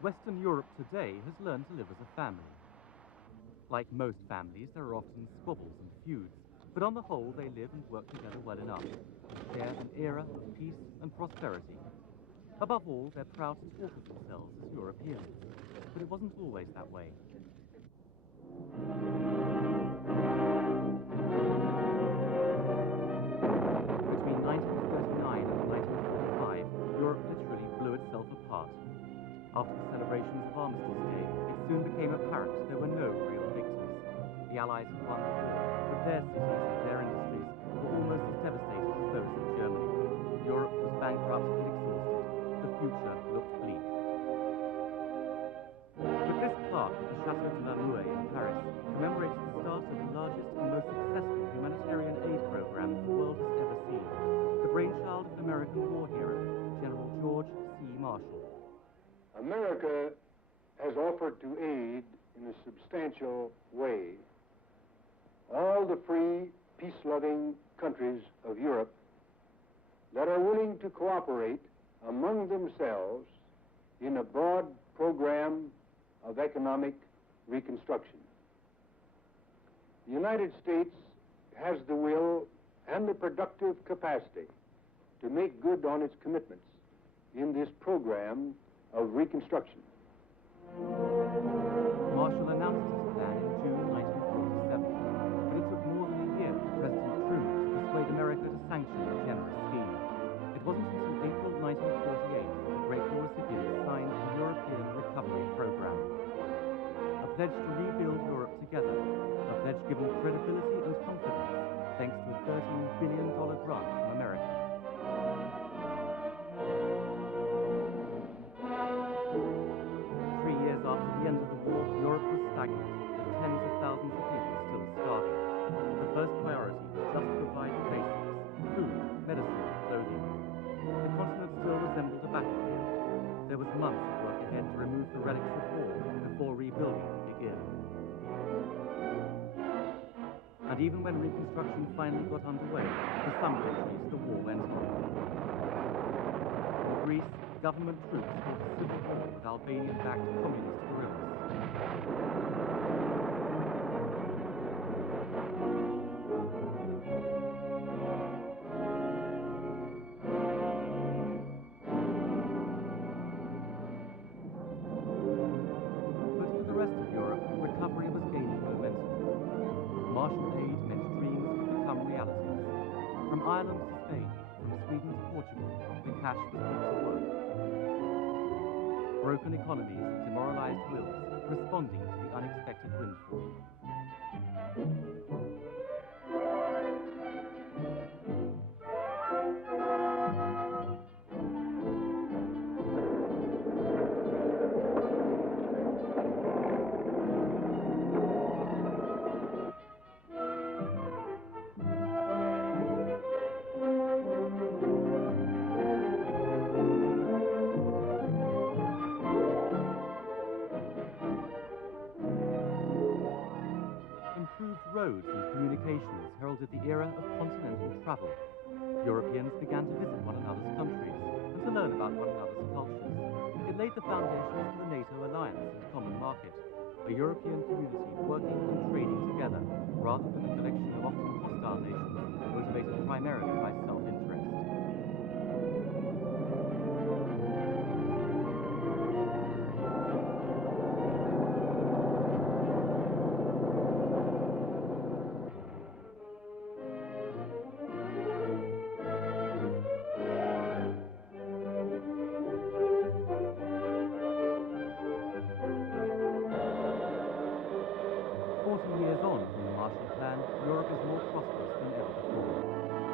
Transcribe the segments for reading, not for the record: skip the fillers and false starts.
Western Europe today has learned to live as a family. Like most families, there are often squabbles and feuds, but on the whole, they live and work together well enough. They're an era of peace and prosperity. Above all, they're proud to talk of themselves as Europeans, but it wasn't always that way. Between 1939 and 1945, Europe literally blew itself apart. After the celebrations of Armistice Day, it soon became apparent there were no real victors. The Allies had won the war, but their cities and their industries were almost as devastated as those of Germany. Europe was bankrupt and exhausted. The future looked bleak. But this plaque at the Chateau De La Nuette in Paris commemorates the start of the largest and most successful humanitarian aid program the world has ever seen, the brainchild of an American war hero, General George C. Marshall. America has offered to aid in a substantial way all the free, peace-loving countries of Europe that are willing to cooperate among themselves in a broad program of economic reconstruction. The United States has the will and the productive capacity to make good on its commitments in this program of reconstruction. Marshall announced his plan in June 1947, but it took more than a year for President Truman to persuade America to sanction the generous scheme. It wasn't until April 1948 that the grateful recipients signed the European Recovery Program. A pledge to rebuild Europe together, a pledge given credibility and confidence thanks to a $13 billion grant from America. 3 years after the end of the war, Europe was stagnant, with tens of thousands of people still starving. The first priority was just to provide the basics: food, medicine, clothing. The continent still resembled a battlefield. There was months of work ahead to remove the relics of war before rebuilding could begin. And even when reconstruction finally got underway, for some countries the war went on. In Greece, government troops fought a civil war with Albanian-backed communist guerrillas. But for the rest of Europe, recovery was gaining momentum. Marshall aid meant dreams would become realities. From Ireland to Spain, from Sweden to Portugal, the cash was put to work. Broken economies, demoralized wills, responding to the unexpected windfall. Improved roads and communications heralded the era of continental travel. Europeans began to visit one another's countries and to learn about one another's cultures. It laid the foundations for the NATO alliance and common market, a European community working and trading together, rather than a collection of often hostile nations motivated primarily by self-interest. Years on from the Marshall Plan, Europe is more prosperous than ever before,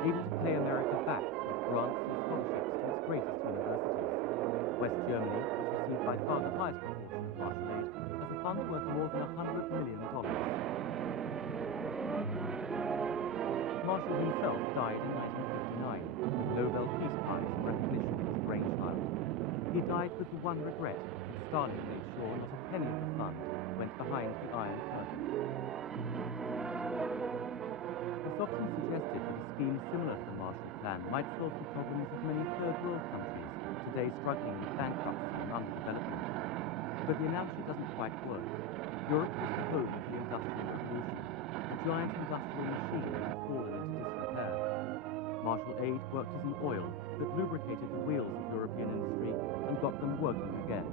able to pay America back with grants and scholarships to its greatest universities. West Germany, which received by far the highest proportion of Marshall aid, has a fund worth more than $100 million. Marshall himself died in 1959 with the Nobel Peace Prize in recognition of his brainchild. He died with the one regret that Stalin made sure not a penny of the fund went behind the Iron Curtain. It's often suggested that a scheme similar to the Marshall Plan might solve the problems of many third world countries today struggling with bankruptcy and underdevelopment. But the analogy doesn't quite work. Europe was the home of the Industrial Revolution. The giant industrial machine had fallen into disrepair. Marshall aid worked as an oil that lubricated the wheels of European industry and got them working again.